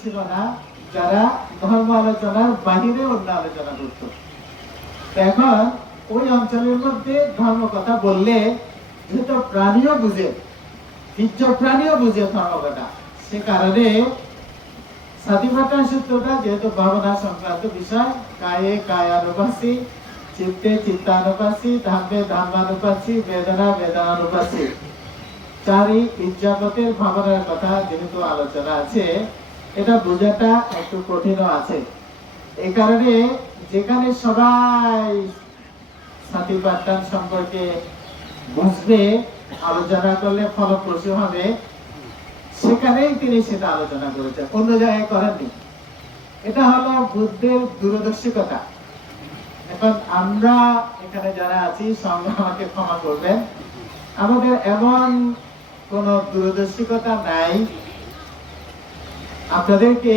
ছিল না যারা ধর্ম আলোচনার বাহিরে অন্য আলোচনা করত। এখন ওই অঞ্চলের মধ্যে ধর্ম কথা বললে যেহেতু প্রাণীও বুঝে, নিত্য প্রাণীও বুঝে ধর্ম কথা, সে কারণে সাতিপাট্টান সূত্রটা যেহেতু ভাবনা সংক্রান্ত বিষয়, কায়ে কায়ানুপাসী, চিত্তে চিত্তানুপাসী, ধাম্মে ধাম্মানুপাসী, বেদনা বেদনানুপাসী, চারি ইজ্জাপতের ভাবনার কথা যেহেতু আলোচনা আছে, এটা বোঝাটা একটু কঠিনও আছে। এই কারণে যেখানে সবাই সাতিপাট্টান সম্পর্কে বুঝবে, আলোচনা করলে ফলপ্রসূ হবে, সেখানেই তিনি সেটা আলোচনা করেছেন, অন্য জায়গায় করেননি। এটা হলো বুদ্ধের দূরদর্শিকতা। এখন আমরা এখানে যারা আছি, সঙ্গে আমাকে ক্ষমা করবেন, আমাদের এমন কোন দূরদর্শিকতা নাই। আপনাদেরকে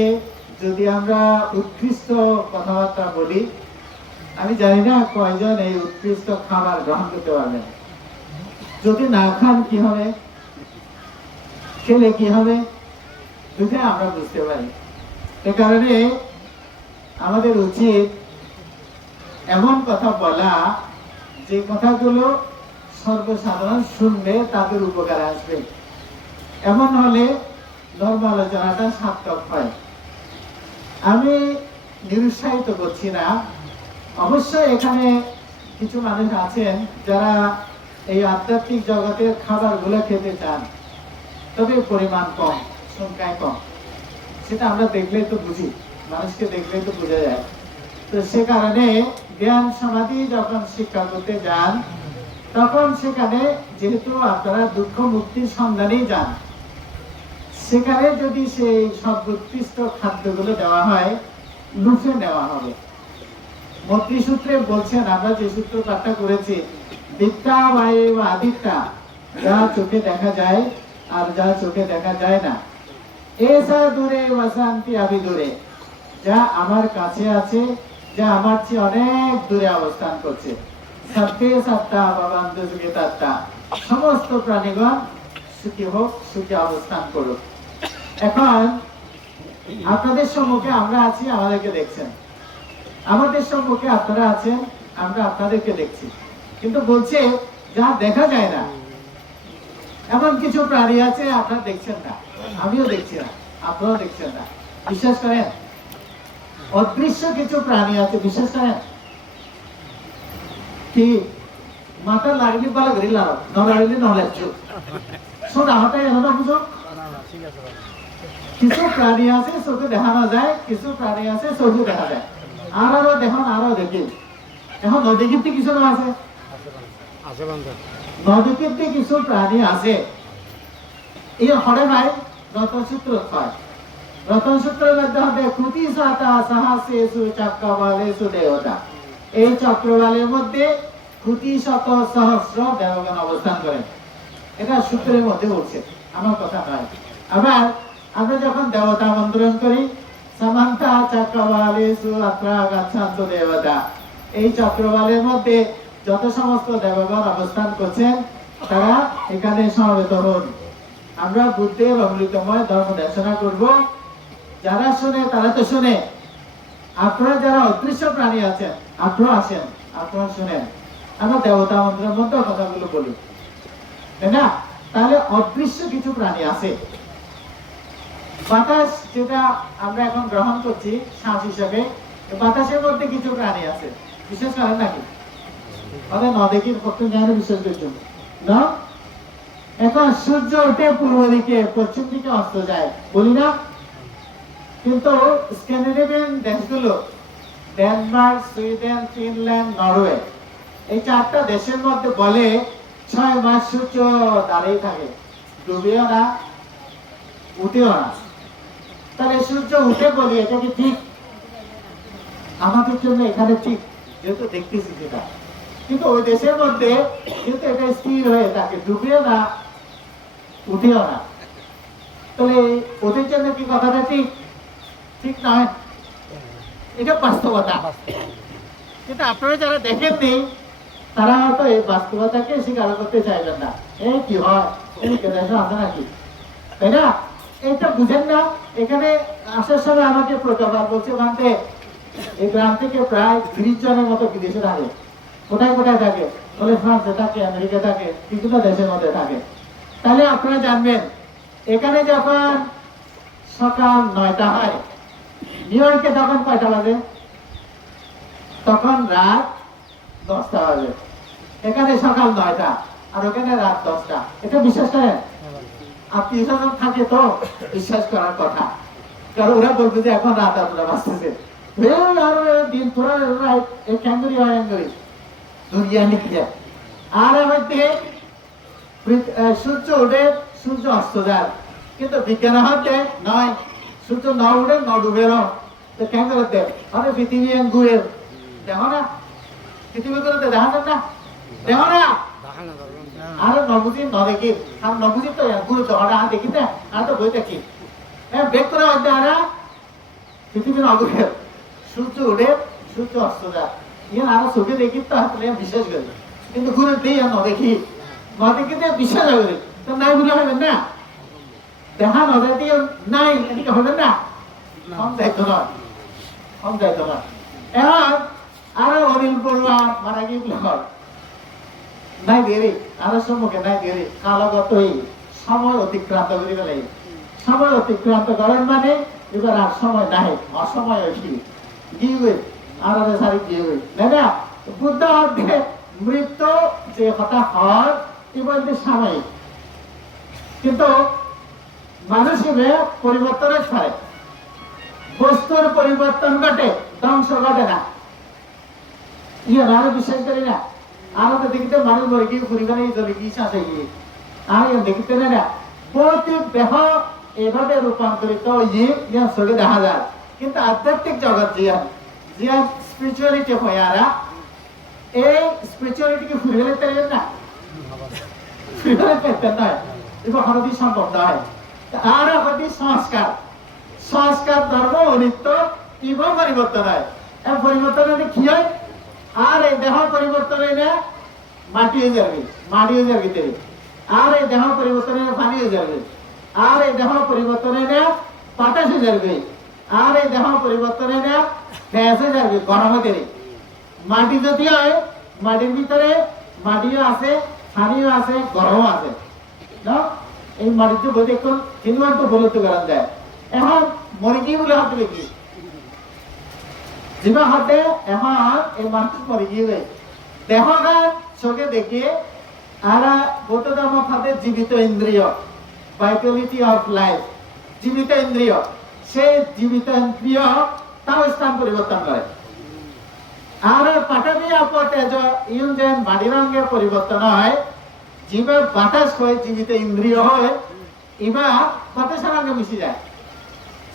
যদি আমরা উৎকৃষ্ট কথাবার্তা বলি, আমি জানি না কয়জন এই উৎকৃষ্ট খাবার গ্রহণ করতে পারবেন। যদি না খান কি হবে, খেলে কি হবে, দুটো আমরা বুঝতে পারি। এ কারণে আমাদের উচিত এমন কথা বলা যে কথাগুলো সর্বসাধারণ শুনবে, তাদের উপকার আসবে। এমন হলে ধর্ম আলোচনাটা সার্থক হয়। আমি নিরুৎসাহিত করছি না। অবশ্যই এখানে কিছু মানুষ আছেন যারা এই আধ্যাত্মিক জগতের খাবারগুলো খেতে চান, তবে পরিমাণ কম, সংখ্যায় কম। সেটা আমরা দেখলেই তো বুঝি, মানুষকে দেখলেই তো বোঝা যায়। তো সে কারণে জ্ঞান সমাধি যখন শিক্ষা করতে যান, তখন সেখানে যেহেতু আপনারা দুঃখ মুক্তির সন্ধানেই যান, সেখানে যদি সেই সর্বোৎকৃষ্ট খাদ্যগুলো দেওয়া হয়, লুফে নেওয়া হবে। মৈত্রী সূত্রে বলছেন, আমরা যে সূত্র পাঠটা করেছি, বিদ্যা বায়ে বা আদিত্যা, যা চোখে দেখা যায় আর যা চোখে দেখা যায় না, এসা দূরে ওয়াসান্তি আবি দূরে, যা আমার কাছে আছে, যা আমার চেয়ে অনেক দূরে অবস্থান করছে, সত্যে সত্তা ভবান্ত সুখে তত্তা, সমস্ত প্রাণীগণ সুখী হোক, সুখী অবস্থান করুক। এখন আপনাদের সম্মুখে আমরা আছি, আমাদেরকে দেখছেন, আমাদের সম্মুখে আপনারা আছেন, আমরা আপনাদেরকে দেখছি, কিন্তু বলছে যা দেখা যায় না। এমন কিছু প্রাণী আছে আপনারা দেখছেন না, আমিও দেখছি না, আপনারাও দেখছেন না। বিশ্বাস করেন? অদৃশ্য কিছু প্রাণী আছে, বিশ্বাস করেন? কি মাথা লাগলি বলে গরিলা নলাইলে নলেছো শোনা হটাই এমন বুঝো। কিছু প্রাণী আছে চোখে দেখা না যায়, কিছু প্রাণী আছে চোখে দেখা যায়। আরো দেখুন, আরো দেখি, এখন নদী কিন্তু কিছু না আছে, নদী কিন্তু কিছু প্রাণী আছে। এই হরে ভাই রতনসূত্র হয়, রতনসূত্রের মধ্যে হবে কুতি সাতা সাহাসেসু চক্রবালেসু দেবতা। এই চক্রবালের মধ্যে কুতি শত সহস্র দেবগণ অবস্থান করেন। এটা সূত্রের মধ্যে বলছে, আমার কথা নয়। আবার আমরা যখন দেবতা মন্ত্রণ করি, সামান্তা চক্রবালেসু আত্রা গাচ্ছান্ত দেবতা, এই চক্রবালের মধ্যে যত সমস্ত দেবগণ অবস্থান করছেন, তারা এখানে সমবেত হন। আমরা বুদ্ধের অমৃতময় ধর্ম দেশনা করব। যারা শুনে তারা তো শুনে, আপনারা যারা অদৃশ্য প্রাণী আছেন, আপনারা আসেন, আপনারা শুনেন। আমরা দেবতা মন্ত্রের মধ্যে কথাগুলো বলি, তাই না? তাহলে অদৃশ্য কিছু প্রাণী আছে। বাতাস যেটা আমরা এখন গ্রহণ করছি শ্বাস হিসাবে, বাতাসের মধ্যে কিছু প্রাণী আছে, বিশেষ করেন নাকি? আমাদের নদেকির পক্ষে জ্ঞানে বিশেষ জন্য না। এখন সূর্য ওঠে পূর্ব দিকে, পশ্চিম দিকে অস্ত যায়, বলি না? কিন্তু স্ক্যান্ডিনেভিয়ান দেশগুলো, ডেনমার্ক, সুইডেন, ফিনল্যান্ড, নরওয়ে, এই চারটা দেশের মধ্যে বলে 6 মাস সূর্য দাঁড়িয়ে থাকে, ডুবেও না, উঠেও না। তাহলে সূর্য উঠে বলি, এটা কি ঠিক? আমাদের জন্য এখানে ঠিক, যেহেতু দেখতেছি সেটা। কিন্তু ওই দেশের মধ্যে কিন্তু এটা স্থির হয়ে থাকে, ডুবেও না, উঠেও না। তাহলে ওদের জন্য কি কথাটা ঠিক? ঠিক নয়, এটা বাস্তবতা। কিন্তু আপনারা যারা দেখেননি, তারা হয়তো এই বাস্তবতাকে স্বীকার করতে চাইবেন না। এই কি হয়, আছে নাকি, তাই না? এইটা বুঝেন না। এখানে আসার সময় আমাকে প্রতাপার বলছে ওখানে এই গ্রাম থেকে প্রায় 30 জনের মতো বিদেশে থাকে। কোথায় কোথায় থাকে বলে ফ্রান্সে থাকে, আমেরিকা থাকে, বিভিন্ন দেশের মধ্যে থাকে। তাহলে আপনারা জানবেন এখানে যখন সকাল 9টা হয়, নিউ ইয়র্কে তখন কয়টা বাজে? তখন রাত 10টা বাজে। এখানে সকাল 9টা আর ওখানে রাত 10টা। এটা বিশ্বাস করেন? আত্মীয় স্বজন থাকে তো বিশ্বাস করার কথা, কারণ ওরা বলবে যে এখন রাত আপনারা বাঁচতেছে দিন তোরা এই ক্যাঙ্গুরি হয় ক্যাঙ্গুরি দুনিয়া নিয়ে। আর মধ্যে সূর্য উঠে সূর্য অস্ত যায়, কিন্তু বিজ্ঞান হচ্ছে নয়, সূর্য ন উঠে ন ডুবেরও তো কেন করতে আরে পৃথিবী ঘুরে দেখো না, পৃথিবী করতে দেখা যান না, দেখো না আরে নবুঝি ন দেখি আর নবুঝি তো ঘুরে তো হঠাৎ দেখি না আর তো বই দেখি বেগ করে হচ্ছে আর পৃথিবী নঘুরে সূর্য উঠে সূর্য অস্ত যায় ইয়ে আরো চোখে দেখি তো হাতে বিশ্বাস করি, কিন্তু ঘুরে দিই আর ন দেখি ন দেখি বিশ্বাস করি তো নাই বলে হবেন না, দেখা নজর দিয়ে নাই এদিকে হবেন না, কম দায়িত্ব নয়, কম দায়িত্ব নয়। এখন আরো অনিল পড়ুয়া মারা গিয়ে নাই দেরি আরো সম্মুখে নাই দেরি কালগতই সময় অতিক্রান্ত করে গেলে সময় অতিক্রান্ত করেন মানে এবার আর সময় নাই, অসময় হয়েছি গিয়ে আর সারি গিয়ে তাই না? বুদ্ধ অর্ধে মৃত্যু যে কথা হয় এবার সাময়িক, কিন্তু মানুষ পরিবর্তনের ছাড়ে বস্তুর পরিবর্তন ঘটে, ধ্বংস ঘটে না। ইয়ে আরো বিশ্বাস করি না, আরো তো দেখিতে মানুষ মরে গিয়ে পরিবারে চলে গিয়ে শ্বাসে গিয়ে আর দেখিতে না প্রতি দেহ এভাবে রূপান্তরিত চোখে দেখা যায়, কিন্তু আধ্যাত্মিক জগৎ জিয়া স্পিরিচুয়ালিটি হয় আর এই স্পিরিচুয়ালিটিকে ফিরে ফেলতে পারবেন না, ফিরে ফেলতে নয়, এবার হরদি সম্ভব নয়। আর হচ্ছে সংস্কার, সংস্কার ধর্ম অনিত্য ইভো পরিবর্তন হয়, পরিবর্তন হলে কি হয় আর এই দেহ পরিবর্তন হইলে মাটি হয়ে যাবে, মাটি হয়ে যাবে আর এই দেহ পরিবর্তন হইলে পানি হয়ে যাবে, আর এই দেহ পরিবর্তন হইলে বাতাস হয়ে যাবে, আর এই দেহ পরিবর্তন হইলে গ্যাস হয়ে যাবে, গরম হতে। মাটি যদি হয় মাটির ভিতরে মাটিও আছে, পানিও আছে, গরমও আছে না, এই মাটিতে বই দেখুন তিনবার তো বলতে করা যায়। এখন মরে গিয়ে বলে হাত দেবে কি জীবা হাতে এখন এই মানুষ মরে গিয়ে দেখা চোখে দেখে আর বৌদ্ধ ধর্ম খাতে জীবিত ইন্দ্রিয় ভাইটালিটি অফ লাইফ, জীবিত ইন্দ্রিয়, সেই জীবিত ইন্দ্রিয় তাও স্থান পরিবর্তন করে। আর পাঠাবি আপতেজ ইউজেন বাড়ি রঙের পরিবর্তন হয়, জীবে বাতাস হয়ে জীবিত ইন্দ্রিয় হয়, এবার বাতাসের রঙে মিশে যায়,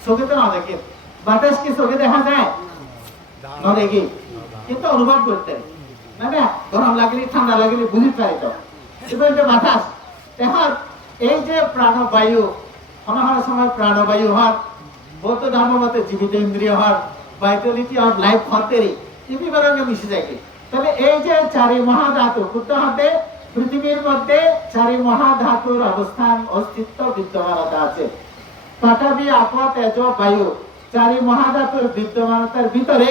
চোখে তো না দেখে, বাতাস কি চোখে দেখা যায় না দেখি, কিন্তু অনুভব করতে না, গরম লাগলে ঠান্ডা লাগলে বুঝতে পারি তো এবার যে বাতাস এখন এই যে প্রাণবায়ু অনাহার সময় প্রাণবায়ু হওয়ার বৌদ্ধ ধর্ম মতে জীবিত ইন্দ্রিয় হওয়ার ভাইটালিটি অফ লাইফ হতে এবার রঙে মিশে যায়। তাহলে এই যে চারি মহাধাতু বুদ্ধ হাতে পৃথিবীর মধ্যে চারি মহাধাতুর অবস্থান অস্তিত্ব বিদ্যমানতা আছে, পাঠাবি আপ তেজ বায়ু চারি মহাধাতুর বিদ্যমানতার ভিতরে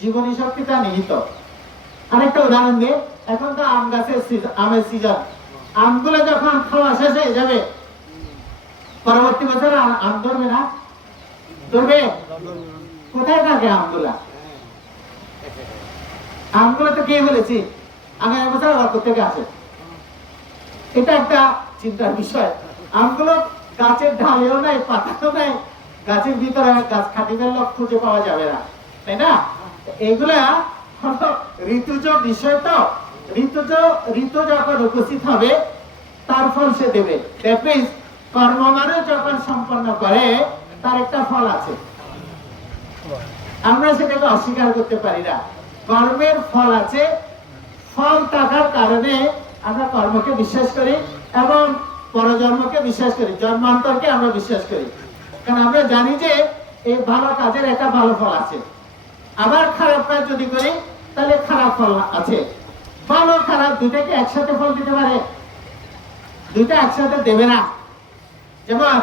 জীবনী শক্তিটা নিহিত। আরেকটা উদাহরণ দিই, এখন তো আম গাছের আমের সিজন, আমগুলো যখন খাওয়া শেষ হয়ে যাবে পরবর্তী বছর আম ধরবে না, ধরবে? কোথায় থাকে আমগুলা? আমগুলো তো কে বলেছি আগামী বছর আবার কোথেকে আসে, এটা একটা চিন্তার বিষয়। আমগুলো গাছের ঢালেও নাই, পাতাও নাই, গাছের ভিতরে গাছ খাটিদের লোক খুঁজে পাওয়া যাবে না, তাই না? এগুলা ঋতুজ বিষয় তো, ঋতু যখন উপস্থিত হবে তার ফল সে দেবে। কর্ম মানে যখন সম্পন্ন করে তার একটা ফল আছে, আমরা সেটাকে অস্বীকার করতে পারি না। কর্মের ফল আছে, ফল থাকার কারণে আমরা কর্মকে বিশ্বাস করি এবং পরজন্মকে বিশ্বাস করি, জন্মান্তরকে আমরা বিশ্বাস করি, কারণ আমরা জানি যে এই ভালো কাজের একটা ভালো ফল আছে, আবার খারাপ কাজ যদি করি তাহলে খারাপ ফল আছে। ভালো খারাপ দুটাকে একসাথে ফল দিতে পারে? দুইটা একসাথে দেবে না। যেমন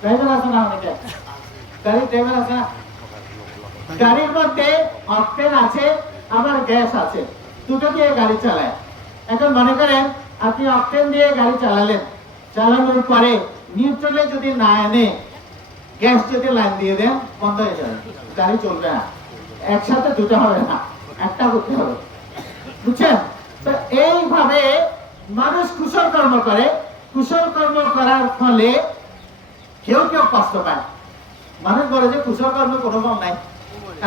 ড্রাইভার আছে না অনেকে, গাড়ির ড্রাইভার আছে না? গাড়ির মধ্যে অকটেন আছে, আবার গ্যাস আছে, দুটো দিয়ে গাড়ি চালায়। এখন মনে করেন আপনি অকটেন দিয়ে গাড়ি চালালেন, চালানোর পরে নিউট্রালে যদি না এনে গ্যাস যদি লাইন দিয়ে দেন, বন্ধ হয়ে যাবে, গাড়ি চলবে না। একসাথে দুটো হবে না, একটা করতে হবে, বুঝছেন? তো এইভাবে মানুষ কুশল কর্ম করে, কুশল কর্ম করার ফলে কেউ কেউ কষ্ট পায়। মানুষ বলে যে কুশল কর্ম কোনো ফল নাই,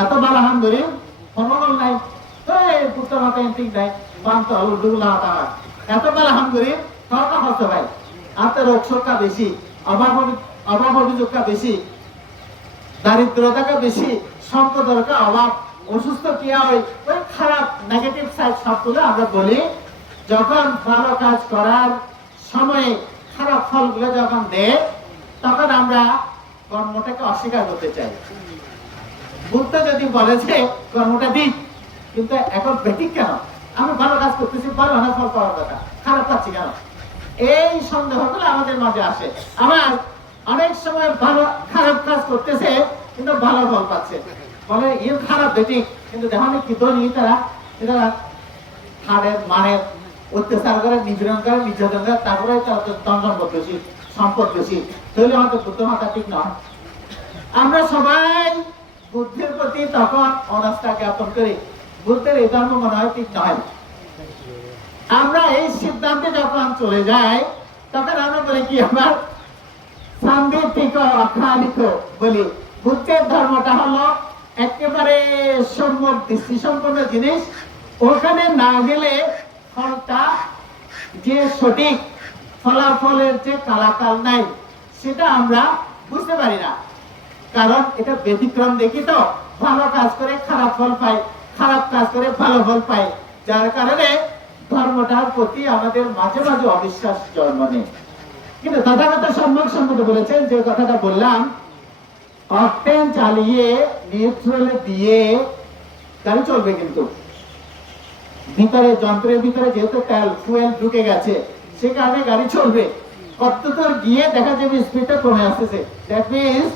এত ভালো হাম ধরি কোনো ফল নাই, তো এই পুত্র মাতা ঠিক নাই, বান্ত ডুবলা মাতা হয়, এত ভালো হাম ধরি কত কষ্ট পায়। আপনার রোগ সংখ্যা বেশি, অভাব অভিযোগটা বেশি, দারিদ্রতাটা বেশি, সম্পদের অভাব, অসুস্থ কি হয়, ওই খারাপ নেগেটিভ সাইড সবগুলো আমরা বলি। যখন ভালো কাজ করার সময়ে খারাপ ফলগুলো যখন দেয়, তখন আমরা কর্মটাকে অস্বীকার করতে চাই। বুদ্ধ যদি বলেছে কর্মটা দিক, কিন্তু এখন বেঠিক কেন, আমি ভালো কাজ করতেছি, ভালো না ফল পাওয়ার কথা, খারাপ পাচ্ছি কেন, এই সন্দেহগুলো আমাদের মাঝে আসে। আবার অনেক সময় ভালো খারাপ কাজ করতেছে কিন্তু ভালো ফল পাচ্ছে, বলে ইয়ে খারাপ বেঠিক, কিন্তু দেখো কি দলি তারা হাড়ের মানের অত্যাচার করে, নিপীড়ন করে, নির্যাতন করে, তারপরে দণ্ডন বেশি, সম্পদ বেশি, তাহলে আমাদের বুদ্ধ মাথা ঠিক নয়। আমরা সবাই বুদ্ধির প্রতি তখন অনাস্থা জ্ঞাপন করি, বুদ্ধের এই ধর্ম মনে হয় ঠিক নয়। আমরা এই সিদ্ধান্তে যখন চলে যাই, তখন আমরা বলি কি, আমার সান্দিটিক অখালিক বলি, বুদ্ধের ধর্মটা হলো একেবারে সম্যক দৃষ্টি সম্পন্ন জিনিস, ওখানে না গেলে ফলটা যে সঠিক ফলাফলের যে কালাকাল নাই, সেটা আমরা বুঝতে পারি না। কারণ এটা ব্যতিক্রম দেখি, তো ভালো কাজ করে খারাপ ফল পাই, খারাপ কাজ করে ভালো ফল পাই, যার কারণে ধর্মটার প্রতি আমাদের মাঝে মাঝে অবিশ্বাস জন্ম নেয়। কিন্তু তথাগত সম্যক সম্পর্কে বলেছেন যে কথাটা বললাম, অকটেন চালিয়ে নিউট্রালে দিয়ে গাড়ি চলবে, কিন্তু ভিতরে যন্ত্রের ভিতরে যেহেতু তেল ফুয়েল ঢুকে গেছে, সে কারণে গাড়ি চলবে। কতদূর গিয়ে দেখা যাবে স্পিডটা কমে আসতেছে, দ্যাট মিন্স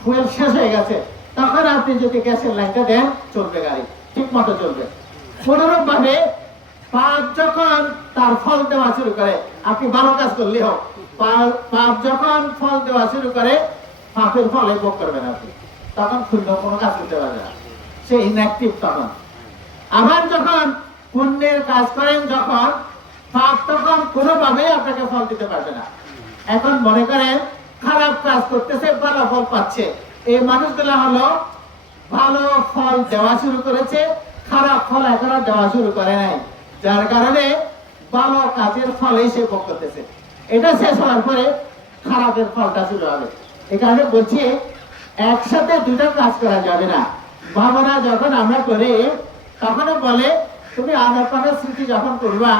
ফুয়েল শেষ হয়ে গেছে, তখন আপনি যদি গ্যাসের লাইনটা দেন, চলবে গাড়ি, ঠিক মতো চলবে। অনুরূপ ভাবে পাপ যখন তার ফল দেওয়া শুরু করে, আপনি ভালো কাজ করলে হোক, পাপ যখন ফল দেওয়া শুরু করে, পাপের ফলে ভোগ করবেন আপনি, তখন শূন্য কোনো কাজ করতে পারবে না, সে ইনঅ্যাক্টিভ তখন। আবার যখন পুণ্যের কাজ করেন, যখন পাপ, তখন কোনোভাবেই আপনাকে ফল দিতে পারবে না। এখন মনে করেন খারাপ কাজ করতেছে, ভালো ফল পাচ্ছে, এই মানুষগুলা হলো ভালো ফল দেওয়া শুরু করেছে, খারাপ ফল এখনো দেওয়া শুরু করে নাই, যার কারণে ভালো কাজের ফলেই সে ভোগ করতেছে। এটা শেষ হওয়ার পরে খারাপের ফলটা শুরু হবে। এই কারণে বলছি একসাথে দুটো কাজ করা যাবে না। ভাবনা যখন আমরা করি, তখনও বলে তুমি আনাপানের স্মৃতি যখন করবা,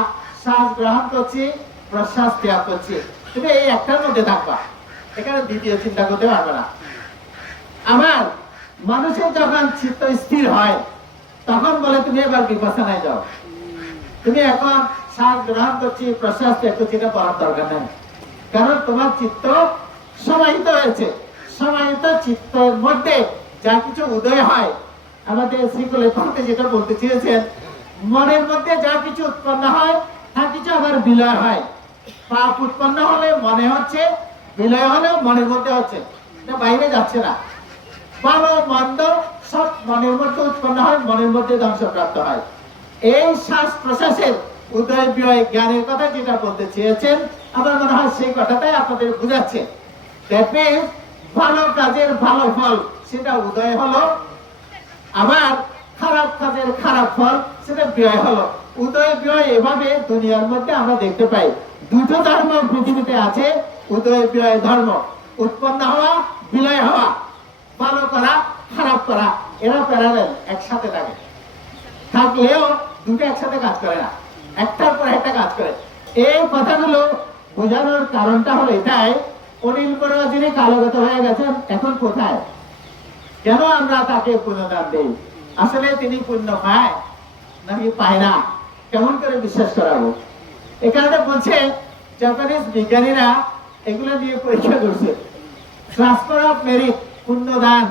শ্বাস গ্রহণ করছি, প্রশ্বাস ত্যাগ করছি, তুমি এই একটার মধ্যে থাকবা, এখানে দ্বিতীয় চিন্তা করতে পারবে না। আমার মানুষের যখন চিত্ত স্থির হয়, তখন বলে তুমি এবার বিপাশনায় যাও, তুমি এখন শ্বাস গ্রহণ করছি, প্রশ্বাস ত্যাগ করছি, এটা করার দরকার নেই, কারণ তোমার চিত্ত সমাহিত হয়েছে। সমাহিত চিত্তের মধ্যে যা কিছু উদয় হয়, আমাদের শ্রীকলে পড়তে যেটা বলতে চেয়েছেন, মনের মধ্যে যা কিছু উৎপন্ন হয়, তা কিছু আবার বিলয় হয়। পাপ উৎপন্ন হলে মনে হচ্ছে, বিলয় হলেও মনের মধ্যে হচ্ছে, এটা বাইরে যাচ্ছে না। ভালো মন্দ সব মনের মধ্যে উৎপন্ন হয়, মনের মধ্যে ধ্বংসপ্রাপ্ত হয়। এই শ্বাস প্রশ্বাসের উদয় বিজয় জ্ঞানের কথা যেটা বলতে চেয়েছেন, আমার মনে হয় সেই কথাটাই আপনাদের বুঝাচ্ছে। ভালো কাজের ভালো ফল সেটা উদয় হলো, আবার খারাপ কাজের খারাপ ফল সেটা ব্যয় হলো। উদয় ব্যয় এভাবে দুনিয়ার মধ্যে আমরা দেখতে পাই। দুটো ধর্ম পৃথিবীতে আছে, উদয় ব্যয় ধর্ম, উৎপন্ন হওয়া, বিলয় হওয়া, ভালো করা, খারাপ করা, এরা প্যারালেল একসাথে থাকে, থাকলেও দুটো একসাথে কাজ করে না, একটার পর একটা কাজ করে। এই কথাগুলো বোঝানোর কারণটা হলো এটাই, অনিল বড়ুয়া যিনি কালগত হয়ে গেছেন, এখন কোথায়, কেন আমরা তাকে পুণ্যদান দেই? আসলে তিনি পুণ্য পায় নাকি পায় না, কেমন করে বিশ্বাস করাবো? এ কারণে বলছে জাপানিজ বিজ্ঞানীরা এগুলো নিয়ে পরীক্ষা করছে, ট্রান্সফার অফ মেরিট, পুণ্যদান,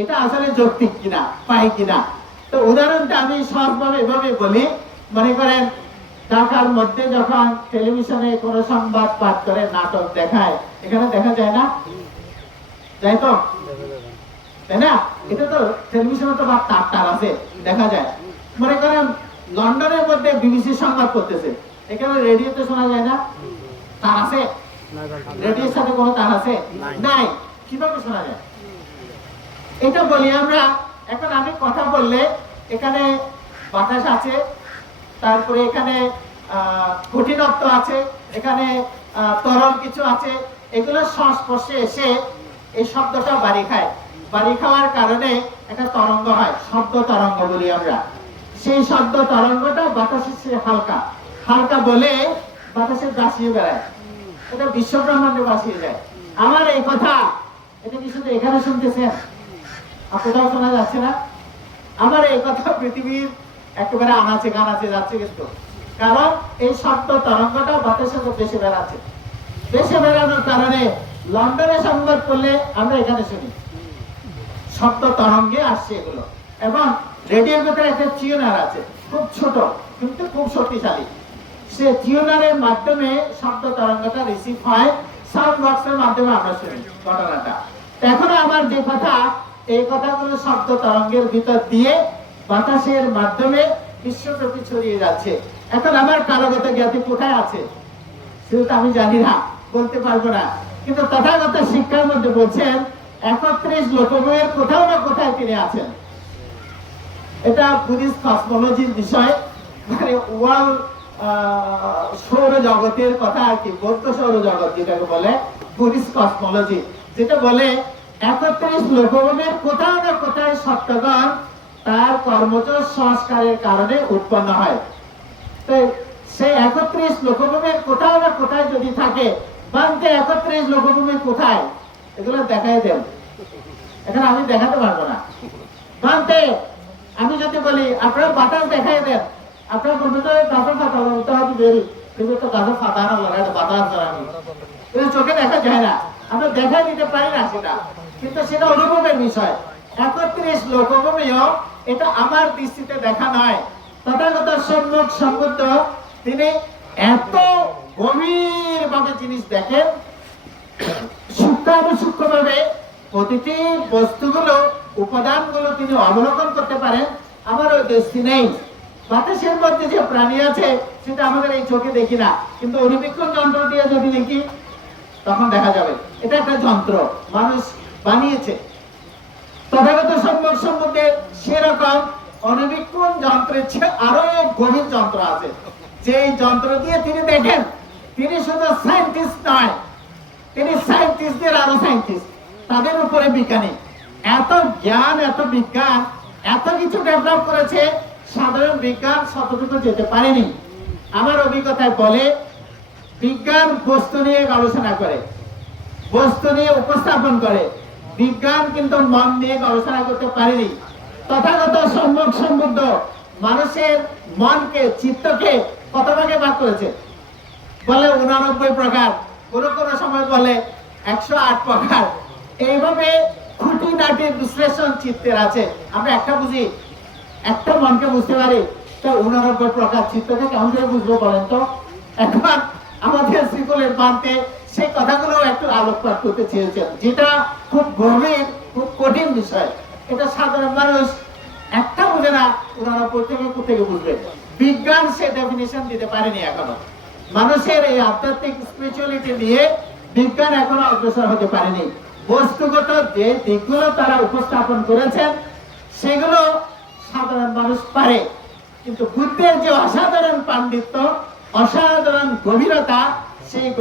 এটা আসলে যৌক্তিক কিনা, পাই কিনা। তো উদাহরণটা আমি সহজভাবে এভাবে বলি, মনে করেন ঢাকার মধ্যে যখন টেলিভিশনে কোনো সংবাদ পাঠ করে, নাটক দেখায়, এখানে দেখা যায় না? যাই তো, তাই না? এটা তো টেলিভিশনে তো বা তার আছে, দেখা যায়। মনে করেন লন্ডনের মধ্যে বিবিসি সংবাদ করতেছে, এখানে রেডিওতে শোনা যায় না? তার আছে? রেডিওর সাথে কোনো তার আছে? নাই। কিভাবে শোনা যায়? এটা বলি আমরা। এখন আমি কথা বললে এখানে বাতাস আছে, তারপরে এখানে কঠিনত্ব আছে, এখানে তরল কিছু আছে, এগুলো সংস্পর্শে এসে এই শব্দটা বাড়ি খায়। বাড়ি খাওয়ার কারণে একটা তরঙ্গ হয়, শব্দ তরঙ্গ বলি আমরা। সেই শব্দ তরঙ্গটা বাতাসে হালকা হালকা বলে বাতাসে ভাসিয়ে বেড়ায়, এটা বিশ্ব ব্রহ্মাণ্ডে ভাসিয়ে যায়। আমার এই কথা, এটা কি শুধু এখানে শুনতেছেন? কোথাও শোনা যাচ্ছে না? আমার এই কথা পৃথিবীর একেবারে আনাচে কানাচে যাচ্ছে, কিন্তু কারণ এই শব্দ তরঙ্গটা বাতাসের দেশে বেড়াচ্ছে। দেশে বেড়ানোর কারণে লন্ডনে সংবাদ করলে আমরা এখানে শুনি, শব্দ তরঙ্গে আসছে এগুলো। এবং রেডিওর ভিতরে একটা টিউনার আছে, খুব ছোট কিন্তু খুব শক্তিশালী। সে টিউনারের মাধ্যমে শব্দ তরঙ্গটা রিসিভ হয়, সাউন্ড বক্সের মাধ্যমে আমরা শুনি ঘটনাটা। এখন আমার যে কথা, এই কথাগুলো শব্দ তরঙ্গের ভিতর দিয়ে বাতাসের মাধ্যমে বিশ্বব্যাপী ছড়িয়ে যাচ্ছে। এখন আমার কালগত জ্ঞাতি কোথায় আছে সেটা আমি জানি না, বলতে পারবো না। কিন্তু তথাগত শিক্ষার মধ্যে বলছেন 31 লোকবয়ের কোথাও না কোথায় তিনি আছেন। এটা বুদ্ধিস্ট কসমোলজির বিষয়, মানে ওয়ার্ল্ড সৌরজগতের কথা আর কি, বৌদ্ধ সৌরজগৎ যেটাকে বলে বুদ্ধিস্ট কসমোলজি, যেটা বলে 31 লোকবয়ের কোথাও না কোথায় সত্যগণ তার কর্মজ সংস্কারের কারণে উৎপন্ন হয়। তো সেই 31 লোকভূমির কোথাও না কোথায় যদি থাকে, বান্তে 31 লোকভূমি কোথায় এগুলো দেখাই দেন। এখন আমি দেখাতে পারবো না। বান্তে আমি যদি বলি আপনারা বাতাস দেখাই দেন, আপনারা বলবেন তো গাছের ফাটা হতে হবে বেরি, কিন্তু তো গাছের ফাটা না, এটা বাতাস ধরানি, এটা চোখে দেখা যায় না, আমরা দেখাই দিতে পারি না সেটা, কিন্তু সেটা অনুভবের বিষয়। 31 লোকভূমিও এটা আমার দৃষ্টিতে দেখা নয়, তথাগত সম্মুখ সম্বুদ্ধ তিনি এত গভীর ভাবে জিনিস দেখেন, সূক্ষ্ম ভাবে প্রতিটি বস্তুগুলো উপাদানগুলো তিনি অবলোকন করতে পারেন। আমার ওই দৃষ্টি নেই। বাতাসের মধ্যে যে প্রাণী আছে সেটা আমাদের এই চোখে দেখি না, কিন্তু অণুবীক্ষণ যন্ত্র দিয়ে যদি দেখি তখন দেখা যাবে। এটা একটা যন্ত্র মানুষ বানিয়েছে। তথাগত সম্মুখ সম্বন্ধে সেরকম অণুবীক্ষণ যন্ত্রের চেয়ে আরো গভীর যন্ত্র আছে, যে যন্ত্র দিয়ে তিনি দেখেন। তিনি শুধু সায়েন্টিস্ট নয়, তিনি সায়েন্টিস্টদের আরো সায়েন্টিস্ট, তাদের উপরে বিজ্ঞানী। এত জ্ঞান, এত বিজ্ঞান, এত কিছু ডেভেলপ করেছে, সাধারণ বিজ্ঞান শতটুকু যেতে পারেনি। আমার অভিজ্ঞতায় বলে, বিজ্ঞান বস্তু নিয়ে গবেষণা করে, বস্তু নিয়ে উপস্থাপন করে, বিজ্ঞান কিন্তু মন নিয়ে গবেষণা করতে পারেনি। তথাগত সম্মুখ সম্বুদ্ধ মানুষের মনকে, চিত্তকে কত ভাগে ভাগ করেছে? বলে 89 প্রকার, কোন সময় বলে 108 প্রকার। এইভাবে খুঁটিনাটি বিশ্লেষণ চিত্তের আছে। আমরা একটা বুঝি, একটা মনকে বুঝতে পারি, তো 89 প্রকার চিত্তকে কেমন করে বুঝবো বলেন তো? এখন আমাদের শ্রীকুলের বানতে সেই কথাগুলো একটু আলোকপাত করতে চেয়েছেন, যেটা খুব গভীর, খুব কঠিন বিষয়। এটা সাধারণ মানুষ একটা বুঝে না, 89 থেকে কোথেকে বুঝবে? বিজ্ঞান সে ডেফিনিশন দিতে পারেনি এখনো। মানুষের এই আধ্যাত্মিক স্পিরিচুয়ালিটি নিয়ে বিজ্ঞান এখনো অগ্রসর হতে পারেনি। বস্তুগত যে দিকগুলো তারা উপস্থাপন করেছেন সেগুলো সাধারণ মানুষ পারে, কিন্তু বুদ্ধের যে অসাধারণ পাণ্ডিত্য, অসাধারণ গভীরতা, সেই